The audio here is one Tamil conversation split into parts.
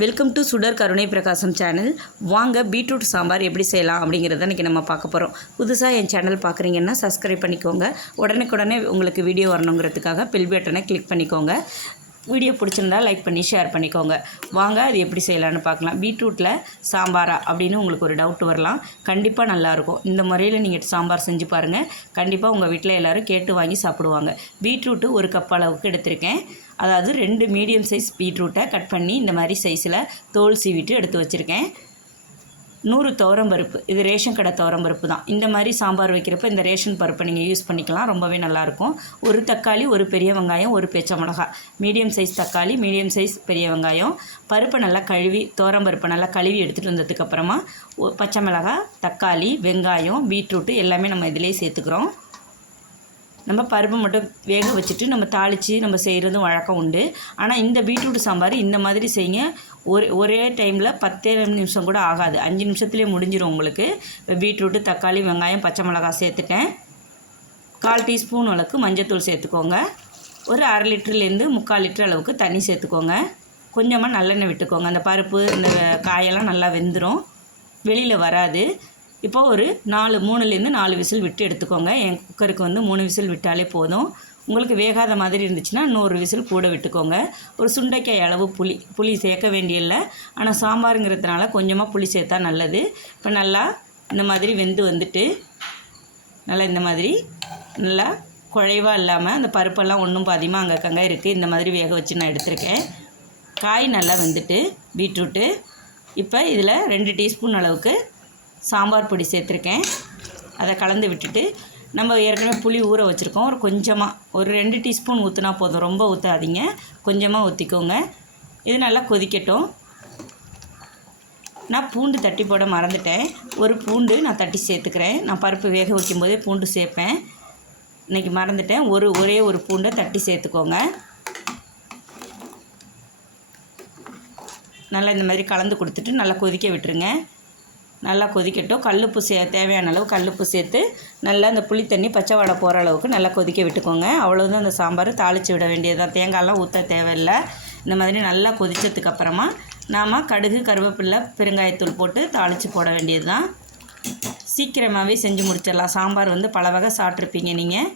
வெல்கம் டு சுடர் கருணை பிரகாசம் சேனல் வாங்க பீட்ரூட் சாம்பார் எப்படி செய்யலாம் அப்படிங்கிறத இன்றைக்கி நம்ம பார்க்க போகிறோம் புதுசாக என் சேனல் பார்க்குறீங்கன்னா சப்ஸ்கிரைப் பண்ணிக்கோங்க. உடனுக்குடனே உங்களுக்கு வீடியோ வரணுங்கிறதுக்காக பெல் பட்டனை கிளிக் பண்ணிக்கோங்க. வீடியோ பிடிச்சிருந்தா லைக் பண்ணி ஷேர் பண்ணிக்கோங்க. வாங்க அது எப்படி செய்யலான்னு பார்க்கலாம். பீட்ரூட்டில் சாம்பாரா அப்படின்னு உங்களுக்கு ஒரு டவுட் வரலாம். கண்டிப்பாக நல்லாயிருக்கும் இந்த முறையில் நீங்கள் சாம்பார் செஞ்சு பாருங்கள் கண்டிப்பாக உங்கள் வீட்டில் எல்லோரும் கேட்டு வாங்கி சாப்பிடுவாங்க. பீட்ரூட்டு ஒரு கப் அளவுக்கு எடுத்திருக்கேன். அதாவது ரெண்டு மீடியம் சைஸ் பீட்ரூட்டை கட் பண்ணி இந்த மாதிரி சைஸில் தோல் சீவிட்டு எடுத்து வச்சுருக்கேன். நூறு துவரம் பருப்பு. இது ரேஷன் கடை துவரம் பருப்பு தான். இந்த மாதிரி சாம்பார் வைக்கிறப்ப இந்த ரேஷன் பருப்பை நீங்கள் யூஸ் பண்ணிக்கலாம். ரொம்பவே நல்லாயிருக்கும் ஒரு தக்காளி ஒரு பெரிய வெங்காயம் ஒரு பச்சை மிளகா மீடியம் சைஸ் தக்காளி மீடியம் சைஸ் பெரிய வெங்காயம். பருப்பை நல்லா கழுவி துவரம் பருப்பை நல்லா கழுவி எடுத்துகிட்டு வந்ததுக்கப்புறமா பச்சை மிளகாய் தக்காளி வெங்காயம் பீட்ரூட்டு எல்லாமே நம்ம இதிலே சேர்த்துக்கிறோம். நம்ம பருப்பு மட்டும் வேக வச்சுட்டு நம்ம தாளித்து நம்ம செய்கிறதும் வழக்கம் உண்டு. ஆனால் இந்த பீட்ரூட் சாம்பார் இந்த மாதிரி செய்யுங்க. ஒரு ஒரே டைமில் பத்தே நிமிஷம் கூட ஆகாது. அஞ்சு நிமிஷத்துலேயே முடிஞ்சிடும் உங்களுக்கு. இப்போ பீட்ரூட்டு தக்காளி வெங்காயம் பச்சை மிளகாய் சேர்த்துட்டேன். கால் டீஸ்பூன் அளவுக்கு மஞ்சத்தூள் சேர்த்துக்கோங்க. ஒரு அரை லிட்டர்லேருந்து முக்கால் லிட்டர் அளவுக்கு தண்ணி சேர்த்துக்கோங்க. கொஞ்சமாக நல்லெண்ணெய் விட்டுக்கோங்க. அந்த பருப்பு இந்த காயெல்லாம் நல்லா வெந்துடும் வெளியில் வராது. இப்போ ஒரு நாலு மூணுலேருந்து நாலு விசில் விட்டு எடுத்துக்கோங்க. என் குக்கருக்கு வந்து மூணு விசில் விட்டாலே போதும். உங்களுக்கு வேகாத மாதிரி இருந்துச்சுன்னா இன்னொரு விசில் கூட விட்டுக்கோங்க. ஒரு சுண்டைக்காய் அளவு புளி புளி சேர்க்க வேண்டியதில்லை ஆனால் சாம்பாருங்கிறதுனால கொஞ்சமாக புளி சேர்த்தா நல்லது. இப்போ நல்லா இந்த மாதிரி வெந்து வந்துட்டு நல்லா இந்த மாதிரி நல்லா குழைவாக இல்லாமல் அந்த பருப்பெல்லாம் ஒன்றும் பாதியமாக அங்கக்கங்க இருக்குது இந்த மாதிரி வேக வச்சு நான் எடுத்திருக்கேன். காய் நல்லா வெந்துட்டு பீட்ரூட்டு. இப்போ இதில் ரெண்டு டீஸ்பூன் அளவுக்கு சாம்பார் பொடி சேர்த்துருக்கேன். அதை கலந்து விட்டுட்டு நம்ம ஏற்கனவே புளி ஊற வச்சுருக்கோம். ஒரு கொஞ்சமாக ஒரு ரெண்டு டீஸ்பூன் ஊற்றினா போதும். ரொம்ப ஊற்றாதீங்க கொஞ்சமாக ஊற்றிக்கோங்க இது நல்லா கொதிக்கட்டும். நான் பூண்டு தட்டி போட மறந்துட்டேன். ஒரு பூண்டு நான் தட்டி சேர்த்துக்கிறேன். நான் பருப்பு வேக வைக்கும்போதே பூண்டு சேர்ப்பேன். இன்றைக்கி மறந்துட்டேன். ஒரு ஒரே ஒரு பூண்டை தட்டி சேர்த்துக்கோங்க. நல்லா இந்த மாதிரி கலந்து கொடுத்துட்டு நல்லா கொதிக்க விட்டுருங்க. நல்லா கொதிக்கட்டும். கல்லுப்பு சே தேவையான அளவு கல்லுப்பு சேர்த்து நல்லா அந்த புளி தண்ணி பச்சை வடை போகிற அளவுக்கு நல்லா கொதிக்க விட்டுக்கோங்க. அவ்வளோதான் அந்த சாம்பார். தாளித்து விட வேண்டியதுதான். தேங்காயெல்லாம் ஊற்ற தேவையில்லை. இந்த மாதிரி நல்லா கொதித்ததுக்கப்புறமா நாம் கடுகு கருவேப்பிலை பெருங்காயத்தூள் போட்டு தாளித்து போட வேண்டியது தான் சீக்கிரமாகவே செஞ்சு முடிச்சிடலாம். சாம்பார் வந்து பல வகை சாப்பிட்ருப்பீங்க நீங்கள்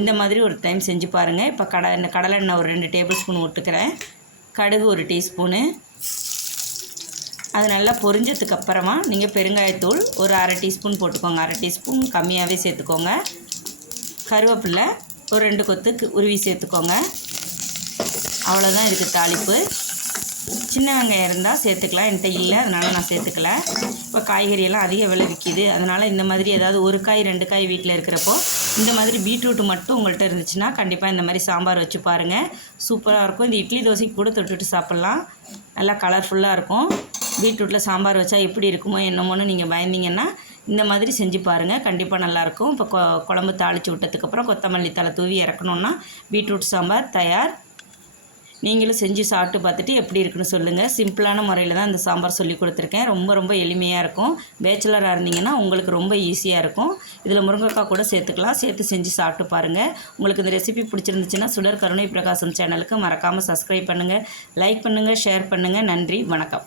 இந்த மாதிரி ஒரு டைம் செஞ்சு பாருங்கள் இப்போ கடை இந்த கடலை எண்ணெய் ஒரு ரெண்டு டேபிள் ஸ்பூன் விட்டுக்கிறேன் கடுகு ஒரு டீஸ்பூனு. அது நல்லா பொரிஞ்சதுக்கு அப்புறமா நீங்கள் பெருங்காயத்தூள் ஒரு அரை டீஸ்பூன் போட்டுக்கோங்க. அரை டீஸ்பூன் கம்மியாகவே சேர்த்துக்கோங்க. கருவேப்பிலை ஒரு ரெண்டு கொத்து உருவி சேர்த்துக்கோங்க. அவ்வளோதான் இருக்குது தாளிப்பு. சின்ன வெங்காயம் இருந்தால் சேர்த்துக்கலாம். என்கிட்ட இல்லை அதனால் நான் சேர்த்துக்கல. இப்போ காய்கறியெல்லாம் அதிக விலை விற்கிது அதனால் இந்த மாதிரி ஏதாவது ஒரு காய் ரெண்டு காய் வீட்டில் இருக்கிறப்போ இந்த மாதிரி பீட்ரூட் மட்டும் உங்கள்கிட்ட இருந்துச்சுன்னா கண்டிப்பாக இந்த மாதிரி சாம்பார் வச்சு பாருங்கள் சூப்பராக இருக்கும். இந்த இட்லி தோசைக்கு கூட தொட்டுட்டு சாப்பிட்லாம். நல்லா கலர்ஃபுல்லாக இருக்கும். பீட்ரூட்டில் சாம்பார் வச்சா எப்படி இருக்குமோ என்னமோன்னு நீங்கள் பயந்தீங்கன்னா இந்த மாதிரி செஞ்சு பாருங்கள் கண்டிப்பாக நல்லாயிருக்கும் இப்போ கொ குழம்பு தாளித்து விட்டதுக்கப்புறம் கொத்தமல்லி தலை தூவி இறக்கணுன்னா பீட்ரூட் சாம்பார் தயார். நீங்களும் செஞ்சு சாப்பிட்டு பார்த்துட்டு எப்படி இருக்குன்னு சொல்லுங்கள் சிம்பிளான முறையில் தான் இந்த சாம்பார் சொல்லி கொடுத்துருக்கேன். ரொம்ப ரொம்ப எளிமையாக இருக்கும். பேச்சுலராக இருந்தீங்கன்னா உங்களுக்கு ரொம்ப ஈஸியாக இருக்கும். இதில் முருங்கைக்காய் கூட சேர்த்துக்கலாம். சேர்த்து செஞ்சு சாப்பிட்டு பாருங்கள் உங்களுக்கு இந்த ரெசிபி பிடிச்சிருந்துச்சுன்னா சுடர் கருணை பிரகாசம் சேனலுக்கு மறக்காமல் சப்ஸ்கிரைப் பண்ணுங்கள் லைக் பண்ணுங்கள் ஷேர் பண்ணுங்கள் நன்றி. வணக்கம்.